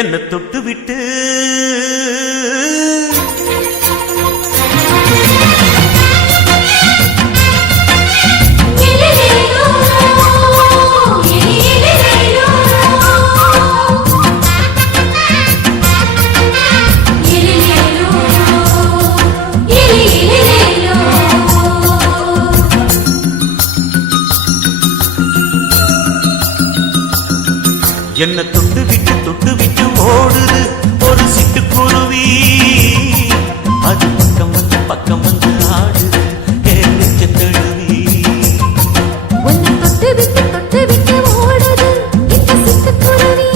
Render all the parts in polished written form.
என்ன தொட்டு விட்டு என்ன தொட்டு விட்டு ஓடுது ஒரு சிட்டுக்குருவி. அது பக்கம் வந்து ஆடுது என் நெஞ்ச தழுவி. உன்னை தொட்டு விட்டு ஓடுது இந்த சிட்டுக்குருவி.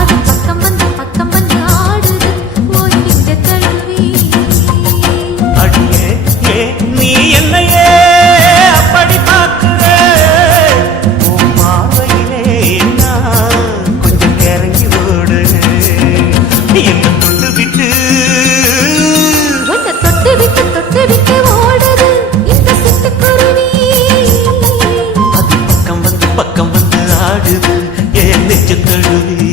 அது பக்கம் வந்து ஆடுது உன் நெஞ்ச தழுவி. அடியே நீ என்னையே அப்படி பார்க்கிற உன் பார்வையிலே கொஞ்சம் இறங்கி ஓடு. என்ன தொட்டு விட்டு தொட்டு விட்டு ஓடுது இந்த சிட்டுக்குருவி. அது பக்கம் வந்து ஆடுது என் நெஞ்ச தழுவி.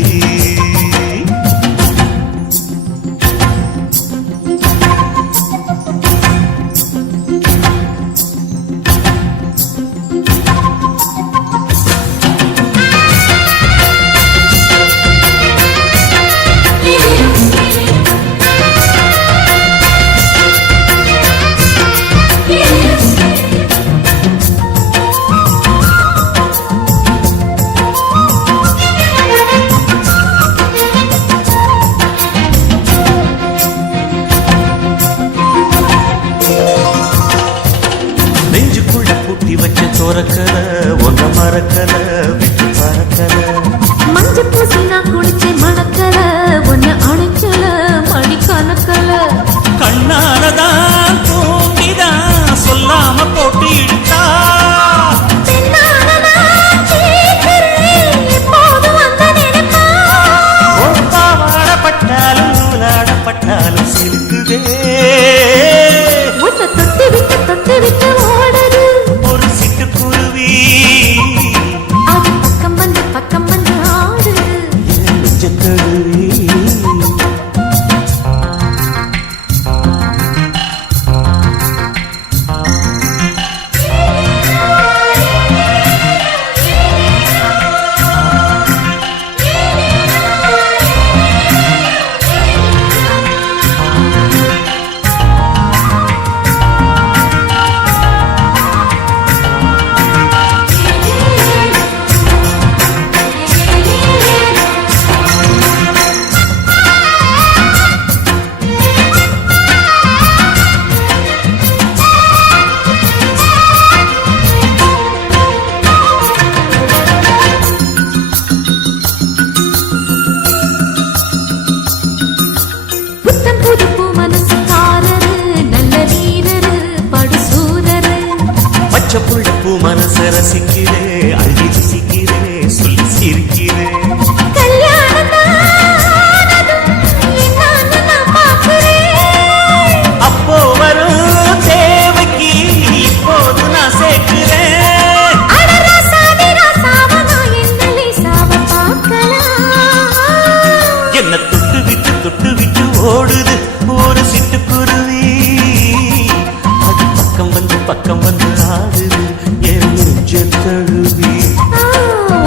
நெஞ்சுக்குள்ள பூட்டி வச்ச தோரக்கல ஒன்ன மறக்கல விட்டு பறக்கல. மஞ்சள் பூசி நான் குளிச்சே மணக்கல ஒன்னு அணைக்கல மணி கணக்கல. கண்ணாலதான் தூங்கிதான் சொல்லாம போட்டு இழுத்தா. பாவாடப்பட்டாலும் நூலாடப்பட்டாலும் சிலுக்குதே. தொட்டு விட்டு ஓடுது ஒரு சிட்டுக்குருவி. அது பக்கம் வந்து ஆடுது நெஞ்ச தழுவி. புள்ளப்பூ மனச ரசிக்கிறே அழகி ருசிக்கிறே சொல்லி சிரிக்கிறே. அப்போ வரும் தேவைக்கு இப்போது நான் சேர்க்கிறேன். என்ன தொட்டு விட்டு ஓடுது ஒரு சிட்டுக்குருவி. அது பக்கம் வந்து ஆடுது என் நெஞ்ச தழுவி.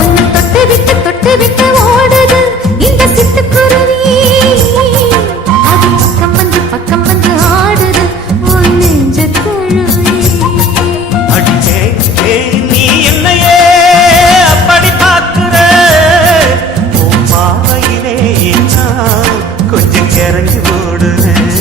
உன்னை தொட்டு விட்டு ஓடுது இந்த சிட்டுக்குருவி. அது பக்கம் வந்து ஆடுது உன் நெஞ்ச தழுவி. அடியே நீ என்னையே அப்படி பார்க்கிற உன் பார்வையிலே கொஞ்சம் இறங்கி ஓடுறேன்.